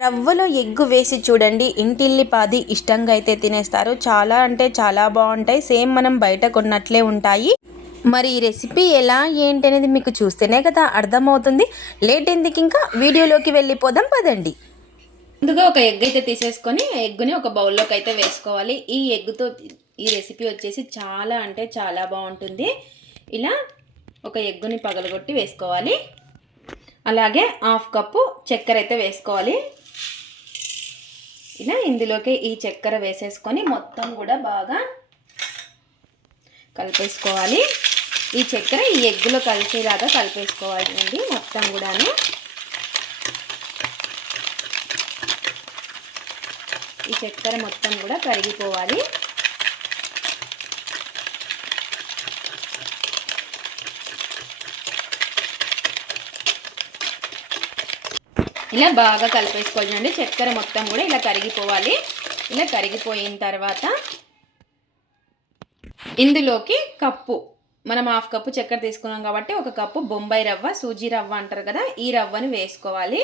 రవ్వలో egg వేసి చూడండి ఇంటిల్లిపాది ఇష్టంగా అయితే తినేస్తారు. చాలా అంటే చాలా బాగుంటాయి. సేమ్ మనం బయట కొన్నట్లే ఉంటాయి. మరి ఈ రెసిపీ ఎలా ఏంటి అనేది మీకు చూస్తేనే కదా అర్థమవుతుంది. లేట్ ఎందుకు ఇంకా? వీడియోలోకి వెళ్ళిపోదాం పదండి. ముందుగా ఒక ఎగ్ అయితే తీసేసుకొని ఎగ్గుని ఒక బౌల్లోకి అయితే వేసుకోవాలి. ఈ ఎగ్గుతో ఈ రెసిపీ వచ్చేసి చాలా అంటే చాలా బాగుంటుంది. ఇలా ఒక ఎగ్గుని పగలగొట్టి వేసుకోవాలి. అలాగే హాఫ్ కప్పు చక్కెర అయితే వేసుకోవాలి. ఇలా ఇందులోకి ఈ చక్కెర వేసేసుకొని మొత్తం కూడా బాగా కలిపేసుకోవాలి. ఈ చక్కెర ఈ ఎగ్గులో కలిసేలాగా కలిపేసుకోవాలి అండి మొత్తం కూడాను. ఈ చక్కెర మొత్తం కూడా కరిగిపోవాలి. ఇలా బాగా కలిపేసుకోవాలండి. అండి చక్కెర మొత్తం కూడా ఇలా కరిగిపోవాలి ఇలా కరిగిపోయిన తర్వాత ఇందులోకి కప్పు. మనం హాఫ్ కప్పు చక్కెర తీసుకున్నాం కాబట్టి ఒక కప్పు బొంబాయి రవ్వ సూజీ రవ్వ అంటారు కదా ఈ రవ్వని వేసుకోవాలి.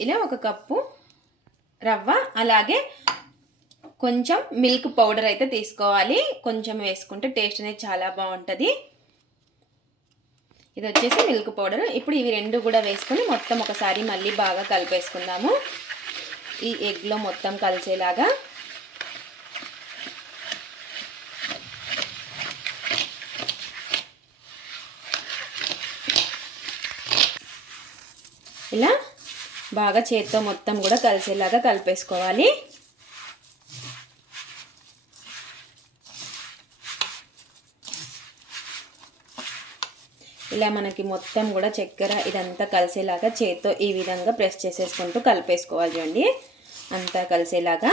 ఇలా ఒక కప్పు రవ్వ అలాగే కొంచెం మిల్క్ పౌడర్ అయితే తీసుకోవాలి. కొంచెం వేసుకుంటే టేస్ట్ అనేది చాలా బాగుంటుంది. ఇది వచ్చేసి మిల్క్ పౌడర్. ఇప్పుడు ఇవి రెండు కూడా వేసుకొని మొత్తం ఒకసారి మళ్ళీ బాగా కలిపేసుకుందాము. ఈ ఎగ్లో మొత్తం కలిసేలాగా. ఇలా బాగా చేత్తో మొత్తం కూడా కలిసేలాగా కలిపేసుకోవాలి. ఇలా మనకి మొత్తం కూడా చక్కెర ఇదంతా కలిసేలాగా చేత్తో ఈ విధంగా ప్రెస్ చేసేసుకుంటూ కలిపేసుకోవాలి చూడండి. అంతా కలిసేలాగా.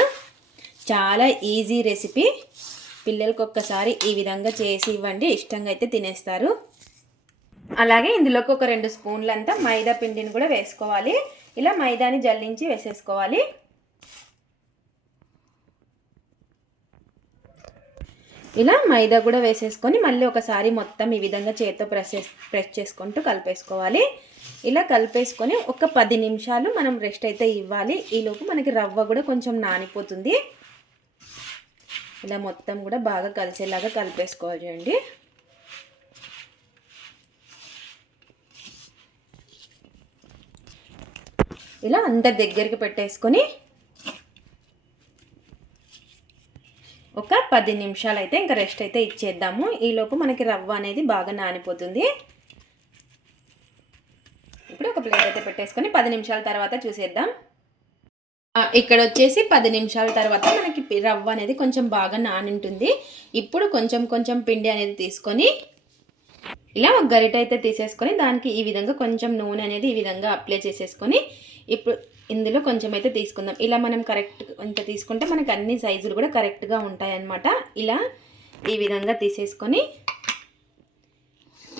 చాలా ఈజీ రెసిపీ. పిల్లలకి ఒక్కసారి ఈ విధంగా చేసి ఇవ్వండి. ఇష్టంగా అయితే తినేస్తారు. అలాగే ఇందులోకి ఒక రెండు స్పూన్లంతా మైదా పిండిని కూడా వేసుకోవాలి. ఇలా మైదాని జల్లించి వేసేసుకోవాలి. ఇలా మైదా కూడా వేసేసుకొని మళ్ళీ ఒకసారి మొత్తం ఈ విధంగా చేత్తో ప్రెస్ ప్రెస్ చేసుకుంటూ కలిపేసుకోవాలి. ఇలా కలిపేసుకొని ఒక పది నిమిషాలు మనం రెస్ట్ అయితే ఇవ్వాలి. ఈలోపు మనకి రవ్వ కూడా కొంచెం నానిపోతుంది. ఇలా మొత్తం కూడా బాగా కలిసేలాగా కలిపేసుకోవాలి చూడండి. ఇలా అంత దగ్గరికి పెట్టేసుకొని ఒక పది నిమిషాలు అయితే ఇంకా రెస్ట్ అయితే ఇచ్చేద్దాము. ఈలోపు మనకి రవ్వ అనేది బాగా నానిపోతుంది. ఇప్పుడు ఒక ప్లేట్ అయితే పెట్టేసుకొని పది నిమిషాల తర్వాత చూసేద్దాం. ఇక్కడ వచ్చేసి పది నిమిషాల తర్వాత మనకి రవ్వ అనేది కొంచెం బాగా నానింటుంది. ఇప్పుడు కొంచెం కొంచెం పిండి అనేది తీసుకొని ఇలా ఒక గరిట అయితే తీసేసుకొని దానికి ఈ విధంగా కొంచెం నూనె అనేది ఈ విధంగా అప్లై చేసేసుకొని ఇప్పుడు ఇందులో కొంచెం అయితే తీసుకుందాం. ఇలా మనం కరెక్ట్ ఇంత తీసుకుంటే మనకు అన్ని సైజులు కూడా కరెక్ట్గా ఉంటాయన్నమాట. ఇలా ఈ విధంగా తీసేసుకొని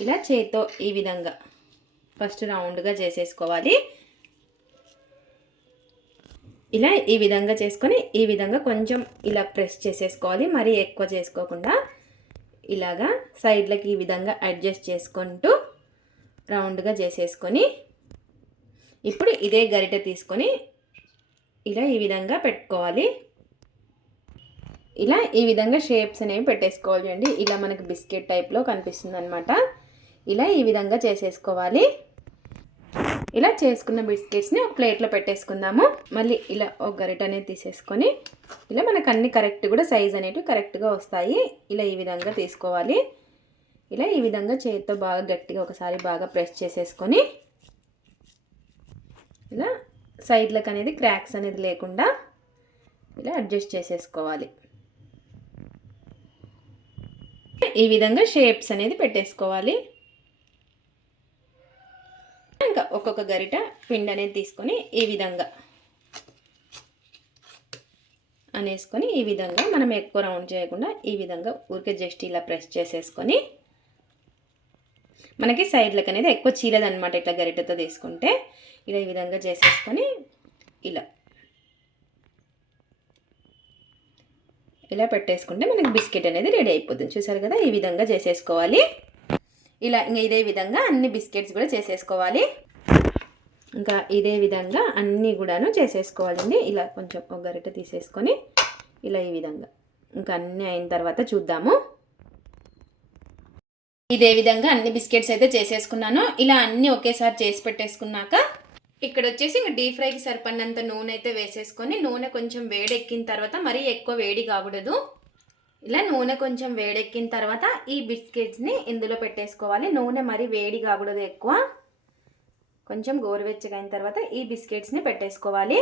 ఇలా చేత్తో ఈ విధంగా ఫస్ట్ రౌండ్గా చేసేసుకోవాలి. ఇలా ఈ విధంగా చేసుకొని ఈ విధంగా కొంచెం ఇలా ప్రెస్ చేసేసుకోవాలి. మరీ ఎక్కువ చేసుకోకుండా ఇలాగా సైడ్లకి ఈ విధంగా అడ్జస్ట్ చేసుకుంటూ రౌండ్గా చేసేసుకొని ఇప్పుడు ఇదే గరిటె తీసుకొని ఇలా ఈ విధంగా పెట్టుకోవాలి. ఇలా ఈ విధంగా షేప్స్ అనేవి పెట్టేసుకోవాలి అండి ఇలా మనకి బిస్కెట్ టైప్లో కనిపిస్తుంది అనమాట ఇలా ఈ విధంగా చేసేసుకోవాలి. ఇలా చేసుకున్న బిస్కెట్స్ని ఒక ప్లేట్లో పెట్టేసుకుందాము. మళ్ళీ ఇలా ఒక గరిట అనేది తీసేసుకొని ఇలా మనకు అన్ని కరెక్ట్ కూడా సైజ్ అనేవి కరెక్ట్గా వస్తాయి. ఇలా ఈ విధంగా తీసుకోవాలి. ఇలా ఈ విధంగా చేతితో బాగా గట్టిగా ఒకసారి బాగా ప్రెస్ చేసేసుకొని ఇలా సైడ్లకు అనేది క్రాక్స్ అనేది లేకుండా ఇలా అడ్జస్ట్ చేసేసుకోవాలి. ఈ విధంగా షేప్స్ అనేది పెట్టేసుకోవాలి. ఇంకా ఒక్కొక్క గరిట పిండి అనేది తీసుకొని ఈ విధంగా అనేసుకొని ఈ విధంగా మనం ఎక్కువ రౌండ్ చేయకుండా ఈ విధంగా ఊరికే జస్ట్ ఇలా ప్రెస్ చేసేసుకొని మనకి సైడ్లకు అనేది ఎక్కువ చీలదనమాట ఇట్లా గరిటెతో తీసుకుంటే. ఇలా ఈ విధంగా చేసేసుకొని ఇలా. ఇలా పెట్టేసుకుంటే మనకి బిస్కెట్ అనేది రెడీ అయిపోతుంది. చూసారు కదా? ఈ విధంగా చేసేసుకోవాలి. ఇలా ఇంకా ఇదే విధంగా అన్ని బిస్కెట్స్ కూడా చేసేసుకోవాలి. ఇంకా ఇదే విధంగా అన్నీ కూడాను చేసేసుకోవాలండి. ఇలా కొంచెం ఒక గరిటె తీసేసుకొని ఇలా ఈ విధంగా. ఇంకా అన్నీ అయిన తర్వాత చూద్దాము. ఇదే విధంగా అన్ని బిస్కెట్స్ అయితే చేసేసుకున్నాను. ఇలా అన్నీ ఒకేసారి చేసి పెట్టేసుకున్నాక ఇక్కడ వచ్చేసి ఇంకా డీప్ ఫ్రైకి సరిపడినంత నూనె అయితే వేసేసుకొని నూనె కొంచెం వేడెక్కిన తర్వాత మరీ ఎక్కువ వేడి కాకూడదు. ఇలా నూనె కొంచెం వేడెక్కిన తర్వాత ఈ బిస్కెట్స్ని ఇందులో పెట్టేసుకోవాలి. నూనె మరీ వేడి కాకూడదు ఎక్కువ. కొంచెం గోరువెచ్చగా అయిన తర్వాత ఈ బిస్కెట్స్ని పెట్టేసుకోవాలి.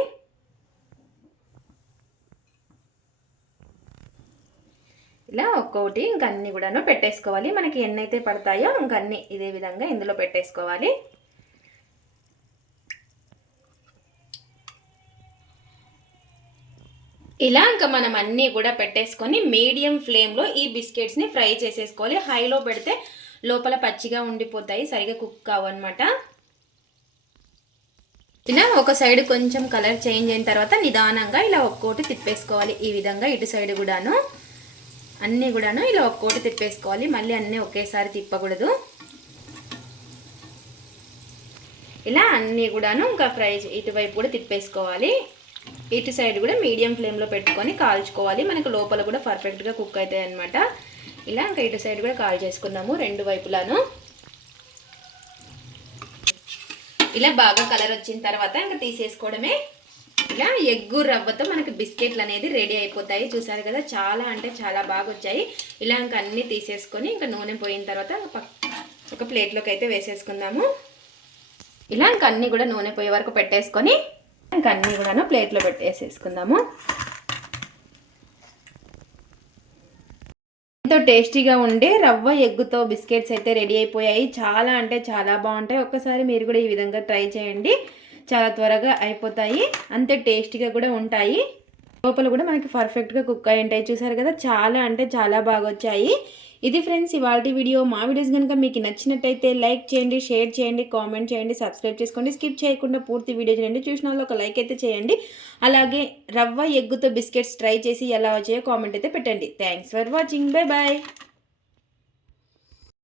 ఇలా ఒక్కొక్కటి ఇంక అన్ని కూడాను పెట్టేసుకోవాలి. మనకి ఎన్ని అయితే పడతాయో ఇంకన్నీ ఇదే విధంగా ఇందులో పెట్టేసుకోవాలి. ఇలా ఇంకా మనం అన్నీ కూడా పెట్టేసుకొని మీడియం ఫ్లేమ్లో ఈ బిస్కెట్స్ని ఫ్రై చేసేసుకోవాలి. హైలో పెడితే లోపల పచ్చిగా ఉండిపోతాయి. సరిగా కుక్ కావన్నమాట. ఇలా ఒక సైడ్ కొంచెం కలర్ చేంజ్ అయిన తర్వాత నిదానంగా ఇలా ఒక్కోటి తిప్పేసుకోవాలి. ఈ విధంగా ఇటు సైడ్ కూడాను అన్నీ కూడాను ఇలా ఒక్కోటి తిప్పేసుకోవాలి. మళ్ళీ అన్నీ ఒకేసారి తిప్పకూడదు. ఇలా అన్నీ కూడాను ఇంకా ఫ్రై ఇటువైపు కూడా తిప్పేసుకోవాలి. ఇటు సైడ్ కూడా మీడియం ఫ్లేమ్లో పెట్టుకొని కాల్చుకోవాలి. మనకు లోపల కూడా పర్ఫెక్ట్గా కుక్ అవుతాయి అనమాట ఇలా ఇంకా ఇటు సైడ్ కూడా కాల్ చేసుకున్నాము రెండు వైపులాను. ఇలా బాగా కలర్ వచ్చిన తర్వాత ఇంకా తీసేసుకోవడమే. ఇలా ఎగ్గు రవ్వతో మనకి బిస్కెట్లు అనేది రెడీ అయిపోతాయి. చూసారు కదా చాలా అంటే చాలా బాగా వచ్చాయి. ఇలా ఇంకా అన్నీ తీసేసుకొని ఇంకా నూనె పోయిన తర్వాత ఒక ప్లేట్లోకి అయితే వేసేసుకుందాము. ఇలా ఇంకా అన్నీ కూడా నూనె పోయే వరకు పెట్టేసుకొని ఇంకా అన్నీ కూడాను ప్లేట్లో పెట్టేసేసుకుందాము. ఎంతో టేస్టీగా ఉండే రవ్వ ఎగ్గుతో బిస్కెట్స్ అయితే రెడీ అయిపోయాయి. చాలా అంటే చాలా బాగుంటాయి. ఒక్కసారి మీరు కూడా ఈ విధంగా ట్రై చేయండి. చాలా త్వరగా అయిపోతాయి. అంతే టేస్టీగా కూడా ఉంటాయి. లోపల కూడా మనకి పర్ఫెక్ట్గా కుక్ అయి ఉంటాయి. చూసారు కదా? చాలా అంటే చాలా బాగా వచ్చాయి. ఇది ఫ్రెండ్స్ ఇవాళ వీడియో మా వీడియోస్ కనుక మీకు నచ్చినట్టయితే లైక్ చేయండి షేర్ చేయండి కామెంట్ చేయండి సబ్స్క్రైబ్ చేసుకోండి. స్కిప్ చేయకుండా పూర్తి వీడియో చేయండి చూసిన వాళ్ళు ఒక లైక్ అయితే చేయండి. అలాగే రవ్వ ఎగ్గుతో బిస్కెట్స్ ట్రై చేసి ఎలా వచ్చాయో కామెంట్ అయితే పెట్టండి. Thanks for watching. Bye bye.